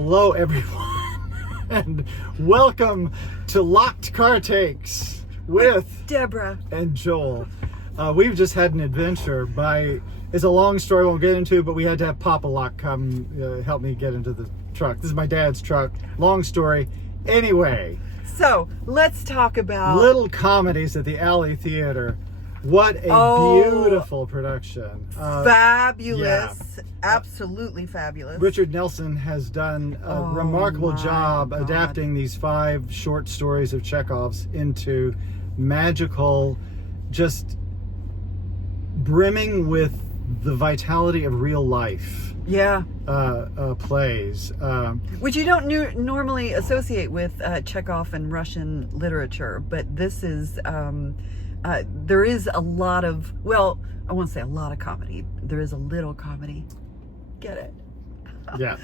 Hello, everyone, and welcome to Locked Car Takes with Deborah and Joel. We've just had an adventure. It's a long story, I won't get into, but we had to have Papa Lock come help me get into the truck. This is my dad's truck. Long story. Anyway. So, let's talk about... Little Comedies at the Alley Theater. What a beautiful production. Fabulous. Yeah. Absolutely fabulous. Richard Nelson has done a remarkable job adapting these 5 short stories of Chekhov's into magical, just brimming with the vitality of real life. Yeah. Plays. Which you don't normally associate with Chekhov and Russian literature, but this is... there is a lot of, well, I won't say a lot of comedy. There is a little comedy. Get it? Yeah.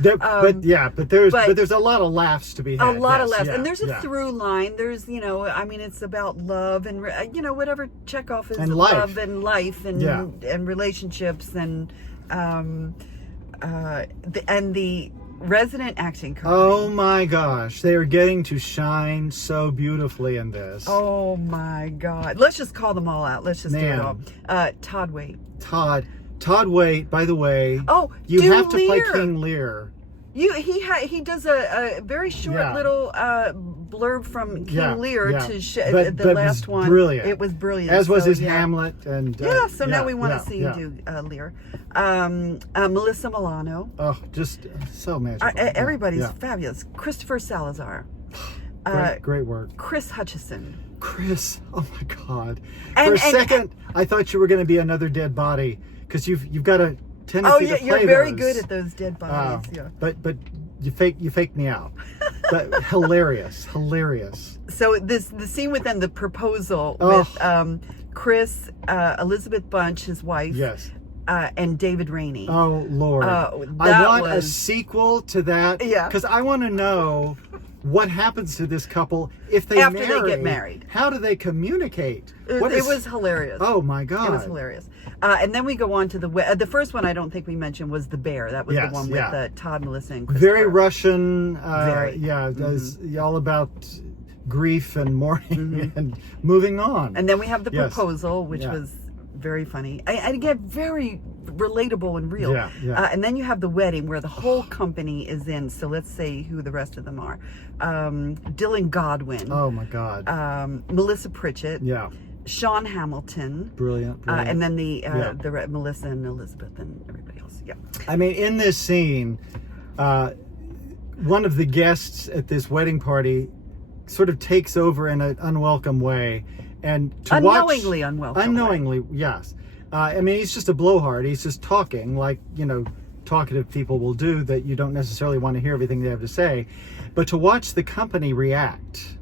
But there's a lot of laughs to be had. A lot of laughs. Yeah, and there's a through line. There's, it's about love and, whatever Chekhov is. And love and life and relationships and the resident acting coach. Oh my gosh, they are getting to shine so beautifully in this. Oh my God. Let's just call them all out. Let's just do it all. Todd Waite. Todd Waite, by the way. Oh, you have to play King Lear. He does a very short little blurb from King Lear to the last one. Brilliant. It was brilliant. As was his Hamlet and so now we want to see you do Lear. Melissa Milano. Oh, just so magical. Everybody's fabulous. Christopher Salazar. Great work. Chris Hutchison. Chris, oh my God. For a second, I thought you were going to be another dead body because you've got a tendency to play you're very those. Good at those dead bodies. But you faked me out. But hilarious. So the scene within the proposal with Chris, Elizabeth Bunch, his wife. Yes. And David Rainey. Oh Lord! I want a sequel to that. Yeah. Because I want to know what happens to this couple if they after they get married. How do they communicate? It was hilarious. Oh my God! It was hilarious. And then we go on to the first one. I don't think we mentioned was The Bear. That was the one with Todd, Melissa, and Christopher. Very Russian. Very. Yeah. All about grief and mourning and moving on. And then we have the proposal, which was very funny. And again, very relatable and real. And then you have the wedding where the whole company is in. So let's say who the rest of them are. Dylan Godwin. Oh my God. Melissa Pritchett. Yeah. Sean Hamilton. Brilliant. And then the Melissa and Elizabeth and everybody else. Yeah. I mean, in this scene, one of the guests at this wedding party sort of takes over in an unwelcome way. And to unknowingly unwelcome. Unknowingly, yes. I mean, he's just a blowhard. He's just talking like, talkative people will do that you don't necessarily want to hear everything they have to say. But to watch the company react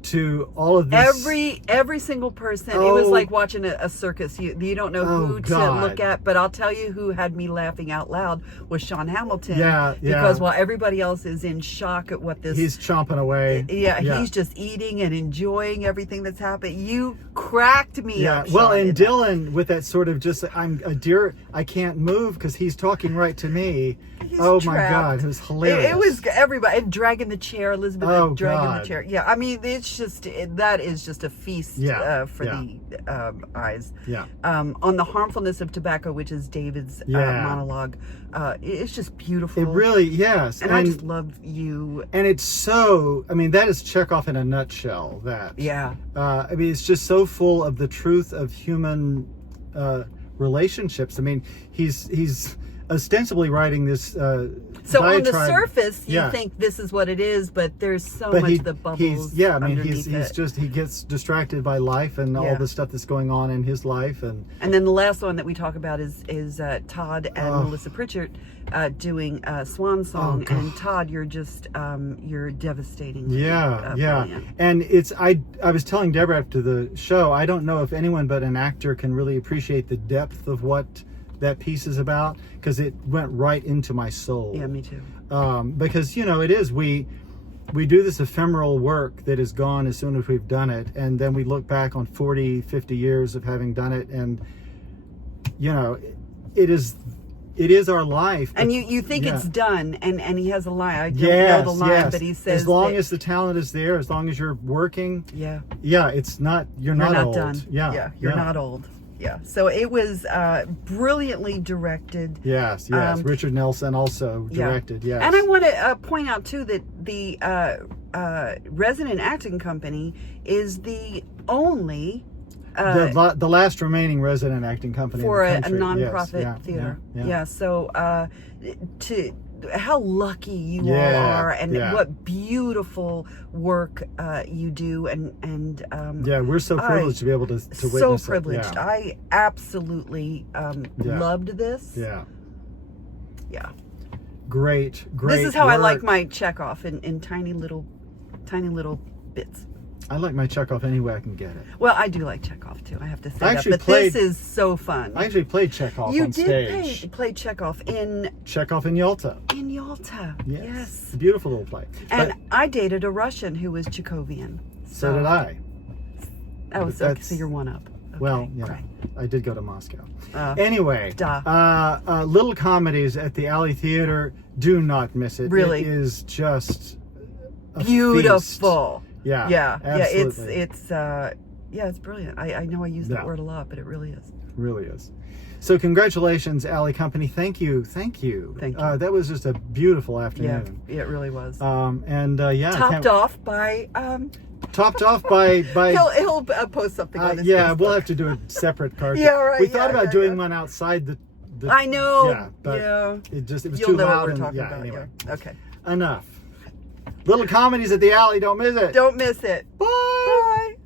to all of this. Every single person. It was like watching a circus. You don't know who to look at, but I'll tell you who had me laughing out loud was Sean Hamilton. Because while everybody else is in shock at what this... He's chomping away. He's just eating and enjoying everything that's happening. You cracked me up, Sean, well, and Dylan with that sort of just, I'm a deer, I can't move because he's talking right to me. He's my trapped. God, it was hilarious. It was everybody dragging the chair, Elizabeth dragging the chair. Yeah, I mean, that is just a feast for the eyes. Yeah. On the harmfulness of tobacco, which is David's monologue, it's just beautiful. It really, yes. And I just love you. And it's so, I mean, that is Chekhov in a nutshell, that. Yeah. I mean, it's just so full of the truth of human relationships. I mean, he's ostensibly writing this so on the surface you think this is what it is, but there's so much that bubbles he gets distracted by life and all the stuff that's going on in his life. And then the last one that we talk about is Todd and Melissa Pritchett doing Swan Song. And Todd, you're just you're devastating. And it's I was telling Deborah after the show, I don't know if anyone but an actor can really appreciate the depth of what that piece is about, because it went right into my soul. Yeah, me too. Because it is, we do this ephemeral work that is gone as soon as we've done it, and then we look back on 40, 50 years of having done it, and it is it is our life. And you think it's done, and he has a line. I don't know the line, but he says, as long as the talent is there, as long as you're working, it's not you're not old. Done. You're not old. Yeah, so it was brilliantly directed. Yes. Richard Nelson also directed. Yes, and I want to point out too that the resident acting company is the only the last remaining resident acting company for in the a country. nonprofit theater. So to how lucky you all are, and what beautiful work you do, and we're so privileged to be able to witness so it. privileged. I absolutely loved this. Great. This is how I like my Chekhov, in tiny little bits. I like my Chekhov any way I can get it. Well, I do like Chekhov too. I have to say that. But this is so fun. I actually played Chekhov on stage. You play Chekhov in Yalta. In Yalta. Yes. Beautiful little play. And I dated a Russian who was Chekhovian. So did I. Oh, so you're one up. Okay, well, I did go to Moscow. Anyway, Little Comedies at the Alley Theater. Do not miss it. Really, it is just a beautiful. Feast. Absolutely. It's brilliant. I know I use that word a lot, but it really is. Really is. So congratulations, Alley Company. Thank you. Thank you. That was just a beautiful afternoon. Yeah, it really was. Topped off by he'll post something on his Facebook. We'll have to do a separate card. Right. We thought about doing one outside the I know. It was You'll too know loud. what we're talking about. Anyway. Okay. Enough. Little Comedies at the Alley. Don't miss it. Don't miss it. Bye. Bye.